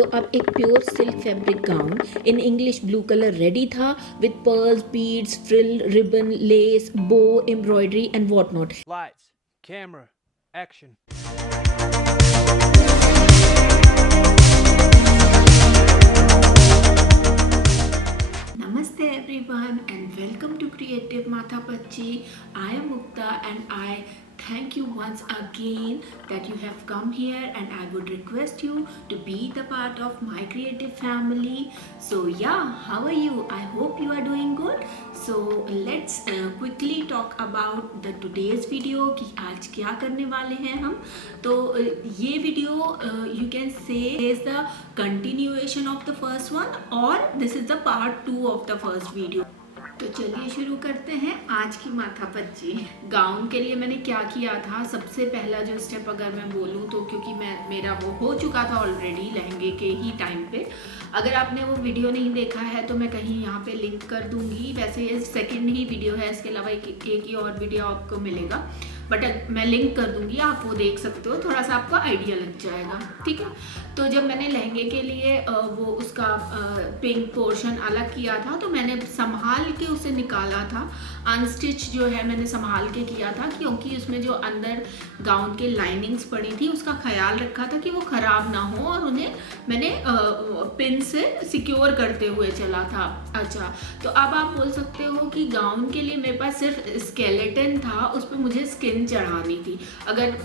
तो अब एक pure silk fabric gown in English blue colour ready था with pearls, beads, frill, ribbon, lace, bow, embroidery and what not. Lights, camera, action. Namaste everyone and welcome to Creative Matha Pachi. I am Mukta and I thank you once again that you have come here, and I would request you to be the part of my creative family. So yeah, how are you? I hope you are doing good. So let's quickly talk about the today's video कि आज क्या करने वाले हैं हम। तो ये video you can say is the continuation of the first one और this is the part 2 of the first video। तो चलिए शुरू करते हैं आज की माथा पच्ची। गाउन के लिए मैंने क्या किया था, सबसे पहला जो स्टेप अगर मैं बोलूँ तो, क्योंकि मेरा वो हो चुका था ऑलरेडी लहंगे के ही टाइम पे। अगर आपने वो वीडियो नहीं देखा है तो मैं कहीं यहाँ पे लिंक कर दूंगी। वैसे ये सेकंड ही वीडियो है, इसके अलावा एक ही और वीडियो आपको मिलेगा, बट मैं लिंक कर दूंगी, आप वो देख सकते हो, थोड़ा सा आपको आइडिया लग जाएगा। ठीक है, तो जब मैंने लहंगे के लिए वो उसका पिंक पोर्शन अलग किया था तो मैंने संभाल के उसे निकाला था। अनस्टिच जो है मैंने संभाल के किया था, क्योंकि उसमें जो अंदर गाउन के लाइनिंग्स पड़ी थी उसका ख्याल रखा था कि वो ख़राब ना हो, और उन्हें मैंने पिन से सिक्योर करते हुए चला था। अच्छा, तो अब आप बोल सकते हो कि गाउन के लिए मेरे पास सिर्फ स्केलेटन था, उस पर मुझे स्किन चढ़ानी थी। अगर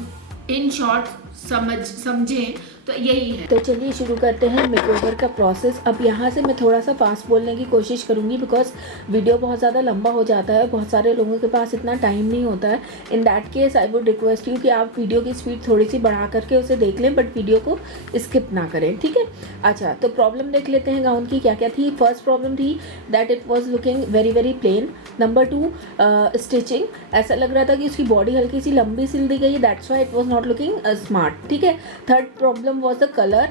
इन शॉर्ट समझें तो यही है। तो चलिए शुरू करते हैं मेकओवर का प्रोसेस। अब यहाँ से मैं थोड़ा सा फास्ट बोलने की कोशिश करूँगी बिकॉज वीडियो बहुत ज़्यादा लंबा हो जाता है, बहुत सारे लोगों के पास इतना टाइम नहीं होता है। In that case I would request you कि आप वीडियो की स्पीड थोड़ी सी बढ़ा करके उसे देख लें, बट वीडियो को स्किप ना करें। ठीक है, अच्छा, तो प्रॉब्लम देख लेते हैं गाउन की क्या क्या थी। फर्स्ट प्रॉब्लम थी that it was looking very very plain. Number 2, stitching, ऐसा लग रहा था कि उसकी बॉडी हल्की सी लंबी सिल दी गई है, that's why it was not looking smart. ठीक है, third problem was the color.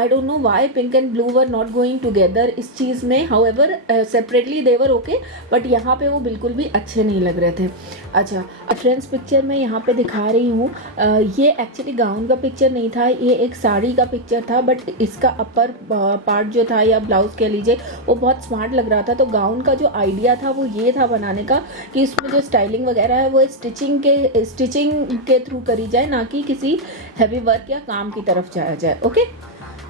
I don't know why pink and blue were not going together इस चीज़ में। however separately they were okay, but यहाँ पे वो बिल्कुल भी अच्छे नहीं लग रहे थे। अच्छा, फ्रेंड्स पिक्चर मैं यहाँ पे दिखा रही हूँ, ये एक्चुअली गाउन का पिक्चर नहीं था, ये एक साड़ी का पिक्चर था, बट इसका अपर पार्ट जो था या ब्लाउज कह लीजिए वो बहुत स्मार्ट लग रहा था। तो गाउन का जो आइडिया था वो ये था बनाने का कि इसमें जो स्टाइलिंग वगैरह है वो स्टिचिंग के थ्रू करी जाए, ना कि किसी हैवी वर्क या काम की तरफ जाया जाए। ओके,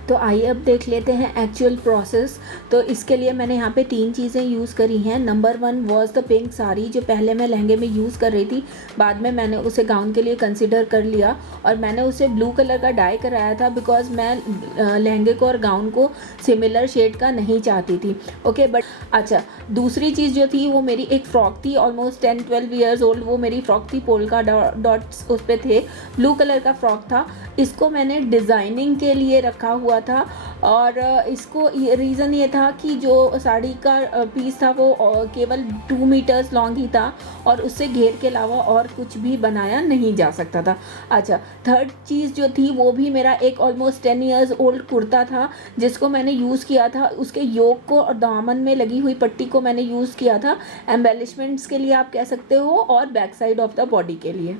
तो आइए अब देख लेते हैं एक्चुअल प्रोसेस। तो इसके लिए मैंने यहाँ पे 3 चीज़ें यूज़ करी हैं। Number 1 was the pink sari, जो पहले मैं लहंगे में यूज़ कर रही थी, बाद में मैंने उसे गाउन के लिए कंसिडर कर लिया और मैंने उसे ब्लू कलर का डाई कराया था बिकॉज मैं लहंगे को और गाउन को सिमिलर शेड का नहीं चाहती थी। ओके, बट अच्छा, दूसरी चीज़ जो थी वो मेरी एक फ़्रॉक थी, ऑलमोस्ट 10-12 ईयर्स ओल्ड वो मेरी फ़्रॉक थी, पोल्का डॉट्स उस पर थे, ब्लू कलर का फ्रॉक था। इसको मैंने डिज़ाइनिंग के लिए रखा हुआ था, और इसको रीज़न ये था कि जो साड़ी का पीस था वो केवल 2 मीटर्स लॉन्ग ही था और उससे घेर के अलावा और कुछ भी बनाया नहीं जा सकता था। अच्छा, थर्ड चीज़ जो थी वो भी मेरा एक ऑलमोस्ट 10 ईयर्स ओल्ड कुर्ता था, जिसको मैंने यूज़ किया था, उसके योक को और दामन में लगी हुई पट्टी को मैंने यूज़ किया था एम्बेलिशमेंट्स के लिए आप कह सकते हो, और back side of the body के लिए।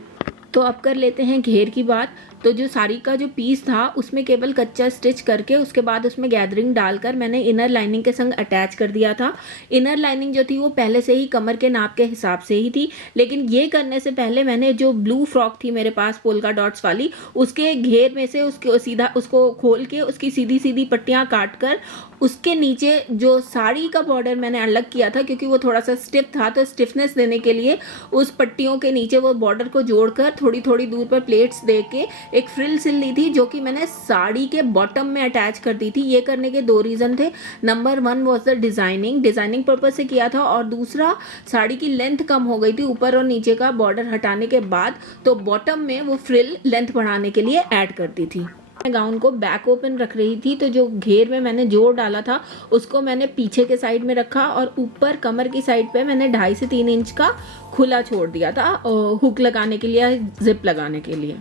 तो अब कर लेते हैं घेर की बात। तो जो साड़ी का जो पीस था उसमें केवल कच्चा स्टिच करके उसके बाद उसमें गैदरिंग डालकर मैंने इनर लाइनिंग के संग अटैच कर दिया था। इनर लाइनिंग जो थी वो पहले से ही कमर के नाप के हिसाब से ही थी, लेकिन ये करने से पहले मैंने जो ब्लू फ्रॉक थी मेरे पास पोल्का डॉट्स वाली, उसके घेर में से उसको खोल के उसकी सीधी सीधी पट्टियाँ काट कर उसके नीचे जो साड़ी का बॉर्डर मैंने अलग किया था, क्योंकि वो थोड़ा सा स्टिफ था, तो स्टिफनेस देने के लिए उस पट्टियों के नीचे वो बॉर्डर को जोड़कर थोड़ी थोड़ी दूर पर प्लेट्स दे के एक फ्रिल सिल ली थी, जो कि मैंने साड़ी के बॉटम में अटैच कर दी थी। ये करने के 2 रीज़न थे। Number 1 was the designing purpose से किया था, और दूसरा साड़ी की लेंथ कम हो गई थी ऊपर और नीचे का बॉर्डर हटाने के बाद, तो बॉटम में वो फ्रिल लेंथ बढ़ाने के लिए ऐड करती थी। मैं गाउन को बैक ओपन रख रही थी, तो जो घेर में मैंने जोड़ डाला था उसको मैंने पीछे के साइड में रखा और ऊपर कमर की साइड पे मैंने 2.5 से 3 इंच का खुला छोड़ दिया था हुक लगाने के लिए, जिप लगाने के लिए।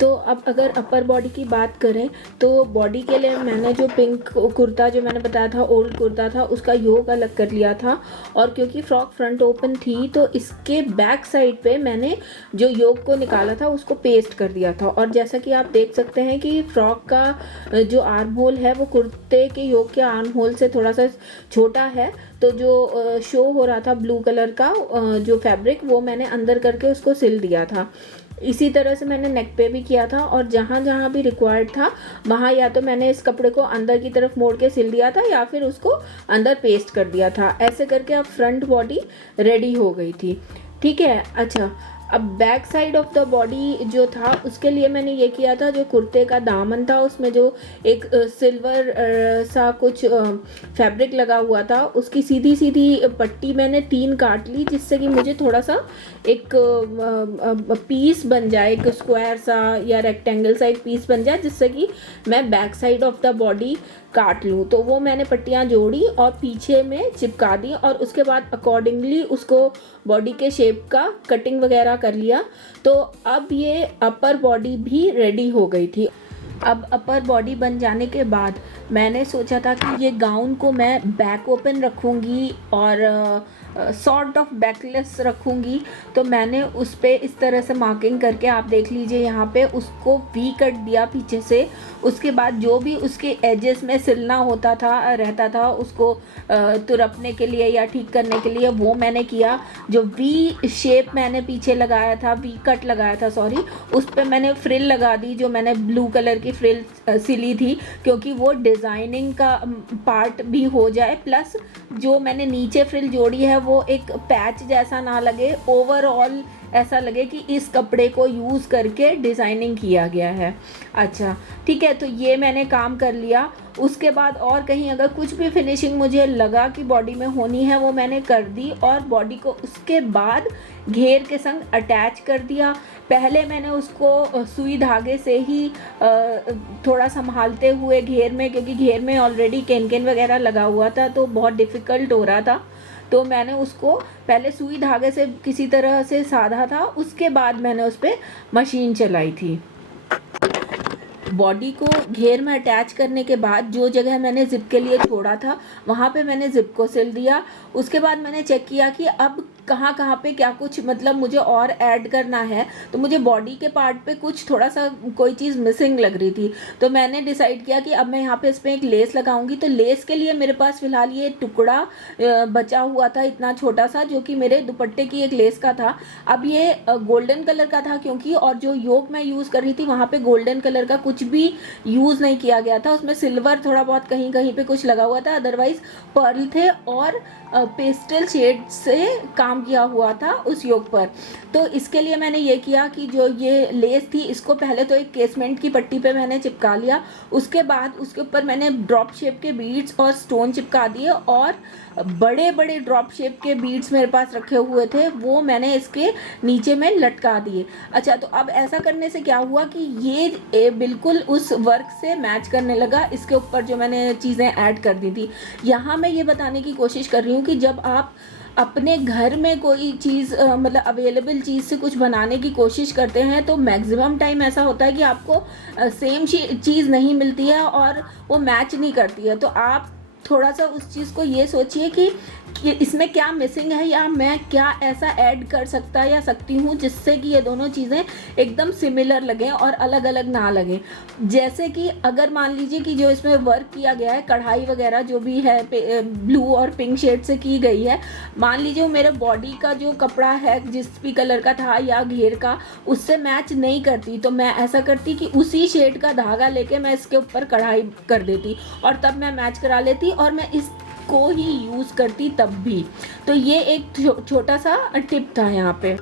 तो अब अगर अपर बॉडी की बात करें तो बॉडी के लिए मैंने जो पिंक कुर्ता जो मैंने बताया था ओल्ड कुर्ता था उसका योग अलग कर लिया था, और क्योंकि फ्रॉक फ्रंट ओपन थी तो इसके बैक साइड पे मैंने जो योग को निकाला था उसको पेस्ट कर दिया था। और जैसा कि आप देख सकते हैं कि फ्रॉक का जो आर्म होल है वो कुर्ते के योग के आर्म होल से थोड़ा सा छोटा है, तो जो शो हो रहा था ब्लू कलर का जो फैब्रिक वो मैंने अंदर करके उसको सिल दिया था। इसी तरह से मैंने नेक पे भी किया था, और जहाँ जहाँ भी रिक्वायर्ड था वहाँ या तो मैंने इस कपड़े को अंदर की तरफ मोड़ के सिल दिया था या फिर उसको अंदर पेस्ट कर दिया था। ऐसे करके अब फ्रंट बॉडी रेडी हो गई थी। ठीक है। अच्छा, अब back side of the body जो था उसके लिए मैंने ये किया था, जो कुर्ते का दामन था उसमें जो एक सिल्वर सा कुछ फैब्रिक लगा हुआ था उसकी सीधी सीधी पट्टी मैंने 3 काट ली, जिससे कि मुझे थोड़ा सा एक पीस बन जाए, एक स्क्वायर सा या रेक्टेंगल सा एक पीस बन जाए, जिससे कि मैं back side of the body काट लूँ। तो वो मैंने पट्टियाँ जोड़ी और पीछे में चिपका दी, और उसके बाद अकॉर्डिंगली उसको बॉडी के शेप का कटिंग वगैरह कर लिया। तो अब ये अपर बॉडी भी रेडी हो गई थी। अब अपर बॉडी बन जाने के बाद मैंने सोचा था कि ये गाउन को मैं बैक ओपन रखूँगी और सॉर्ट ऑफ बैकलेस रखूँगी। तो मैंने उस पर इस तरह से मार्किंग करके आप देख लीजिए यहाँ पे उसको वी कट दिया पीछे से। उसके बाद जो भी उसके एजेस में सिलना होता था रहता था उसको तुरपने के लिए या ठीक करने के लिए वो मैंने किया। जो वी शेप मैंने पीछे लगाया था, वी कट लगाया था सॉरी, उस पर मैंने फ्रिल लगा दी, जो मैंने ब्लू कलर की फ्रिल सिली थी, क्योंकि वो डिज़ाइनिंग का पार्ट भी हो जाए, प्लस जो मैंने नीचे फ्रिल जोड़ी है वो एक पैच जैसा ना लगे, ओवरऑल ऐसा लगे कि इस कपड़े को यूज़ करके डिज़ाइनिंग किया गया है। अच्छा ठीक है, तो ये मैंने काम कर लिया। उसके बाद और कहीं अगर कुछ भी फिनिशिंग मुझे लगा कि बॉडी में होनी है वो मैंने कर दी, और बॉडी को उसके बाद घेर के संग अटैच कर दिया। पहले मैंने उसको सुई धागे से ही थोड़ा संभालते हुए घेर में, क्योंकि घेर में ऑलरेडी कैन वगैरह लगा हुआ था तो बहुत डिफ़िकल्ट हो रहा था, तो मैंने उसको पहले सुई धागे से किसी तरह से साधा था, उसके बाद मैंने उस पर मशीन चलाई थी। बॉडी को घेर में अटैच करने के बाद जो जगह मैंने ज़िप के लिए छोड़ा था वहाँ पे मैंने ज़िप को सिल दिया। उसके बाद मैंने चेक किया कि अब कहाँ पे क्या कुछ मतलब मुझे और ऐड करना है, तो मुझे बॉडी के पार्ट पे कुछ थोड़ा सा कोई चीज़ मिसिंग लग रही थी। तो मैंने डिसाइड किया कि अब मैं यहाँ पे इस पर एक लेस लगाऊंगी। तो लेस के लिए मेरे पास फ़िलहाल ये टुकड़ा बचा हुआ था इतना छोटा सा, जो कि मेरे दुपट्टे की एक लेस का था। अब ये गोल्डन कलर का था क्योंकि, और जो योग मैं यूज़ कर रही थी वहाँ पर गोल्डन कलर का कुछ भी यूज़ नहीं किया गया था, उसमें सिल्वर थोड़ा बहुत कहीं कहीं पे कुछ लगा हुआ था, अदरवाइज पर्ल थे और पेस्टल शेड से काम किया हुआ था उस योग पर। तो इसके लिए मैंने ये किया कि जो ये लेस थी इसको पहले तो एक केसमेंट की पट्टी पे मैंने चिपका लिया, उसके बाद उसके ऊपर मैंने ड्रॉप शेप के बीड्स और स्टोन चिपका दिए, और बड़े बड़े ड्रॉप शेप के बीड्स मेरे पास रखे हुए थे वो मैंने इसके नीचे में लटका दिए। अच्छा, तो अब ऐसा करने से क्या हुआ कि ये बिल्कुल उस वर्क से मैच करने लगा, इसके ऊपर जो मैंने चीज़ें ऐड कर दी थी। यहाँ मैं ये बताने की कोशिश कर रही हूँ कि जब आप अपने घर में कोई चीज़ मतलब अवेलेबल चीज़ से कुछ बनाने की कोशिश करते हैं तो मैक्सिमम टाइम ऐसा होता है कि आपको सेम चीज़ नहीं मिलती है और वो मैच नहीं करती है। तो आप थोड़ा सा उस चीज़ को ये सोचिए कि इसमें क्या मिसिंग है या मैं क्या ऐसा ऐड कर सकता या सकती हूँ जिससे कि ये दोनों चीज़ें एकदम सिमिलर लगें और अलग अलग ना लगें। जैसे कि अगर मान लीजिए कि जो इसमें वर्क किया गया है, कढ़ाई वगैरह जो भी है ब्लू और पिंक शेड से की गई है, मान लीजिए वो मेरे बॉडी का जो कपड़ा है जिस भी कलर का था या घेर का उससे मैच नहीं करती, तो मैं ऐसा करती कि उसी शेड का धागा लेके मैं इसके ऊपर कढ़ाई कर देती और तब मैं मैच करा लेती और मैं इस को ही यूज़ करती तब भी। तो ये एक छोटा सा टिप था यहाँ पे।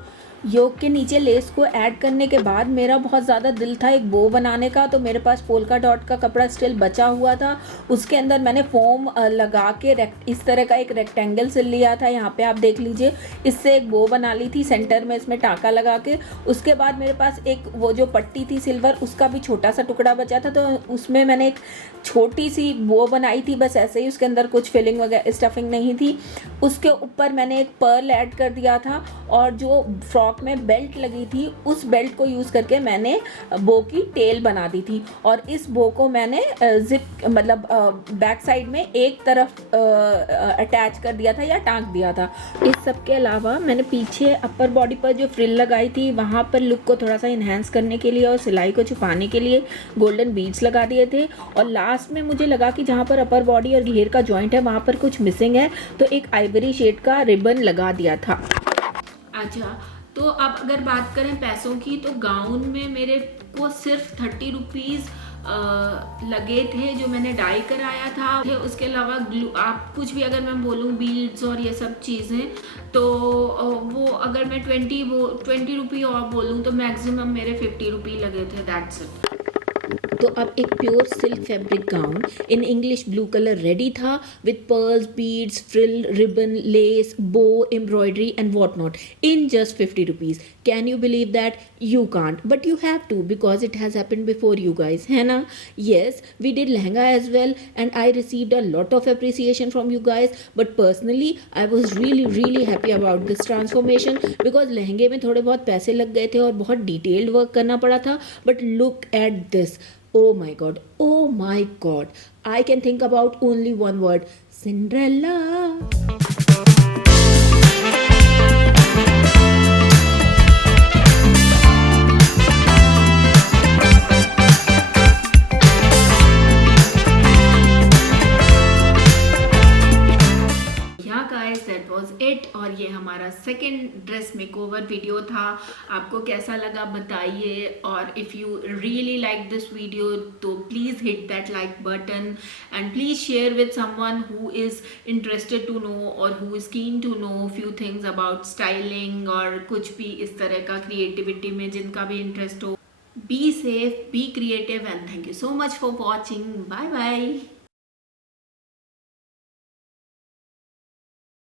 योग के नीचे लेस को ऐड करने के बाद मेरा बहुत ज़्यादा दिल था एक बो बनाने का, तो मेरे पास पोल्का डॉट का कपड़ा स्टिल बचा हुआ था, उसके अंदर मैंने फोम लगा के इस तरह का एक रेक्टेंगल सिल लिया था। यहाँ पे आप देख लीजिए, इससे एक बो बना ली थी सेंटर में इसमें टाँका लगा के। उसके बाद मेरे पास एक वो जो पट्टी थी सिल्वर, उसका भी छोटा सा टुकड़ा बचा था, तो उसमें मैंने एक छोटी सी बो बनाई थी बस ऐसे ही, उसके अंदर कुछ फिलिंग वगैरह स्टफिंग नहीं थी। उसके ऊपर मैंने एक पर्ल ऐड कर दिया था और जो फ्रॉक फ्रॉक में बेल्ट लगी थी, उस बेल्ट को यूज़ करके मैंने बो की टेल बना दी थी। और इस बो को मैंने जिप मतलब बैक साइड में एक तरफ अटैच कर दिया था या टांग दिया था। इस सब के अलावा मैंने पीछे अपर बॉडी पर जो फ्रिल लगाई थी वहाँ पर लुक को थोड़ा सा इन्हेंस करने के लिए और सिलाई को छुपाने के लिए गोल्डन बीड्स लगा दिए थे। और लास्ट में मुझे लगा कि जहाँ पर अपर बॉडी और घेर का जॉइंट है वहाँ पर कुछ मिसिंग है, तो एक आइवरी शेड का रिबन लगा दिया था। अच्छा, तो अब अगर बात करें पैसों की, तो गाउन में मेरे को सिर्फ 30 रुपीज़ लगे थे जो मैंने डाई कराया था। उसके अलावा ग्लू, आप कुछ भी अगर मैं बोलूँ बीड्स और ये सब चीज़ें, तो वो अगर मैं 20 रुपी और बोलूँ तो मैक्सिमम मेरे 50 रुपी लगे थे, दैट्स इट। तो अब एक pure silk fabric gown in English blue colour ready था with pearls, beads, frill, ribbon, lace, bow, embroidery and what not in just 50 rupees. Can you believe that? You can't, but you have to because it has happened before you guys, है ना? Yes, we did lehenga as well and I received a lot of appreciation from you guys, but personally I was really happy about this transformation because लहंगे में थोड़े बहुत पैसे लग गए थे और बहुत डिटेल्ड वर्क करना पड़ा था। But look at this, oh my god, oh my god, I can think about only one word: Cinderella. That was it. और ये हमारा सेकेंड ड्रेस मेकओवर वीडियो था। आपको कैसा लगा बताइए, और if you really like this video तो please hit that like button and please share with someone who is interested to know और who is keen to know few things about styling और कुछ भी इस तरह का क्रिएटिविटी में जिनका भी इंटरेस्ट हो। Be safe, be creative, and thank you so much for watching. Bye bye.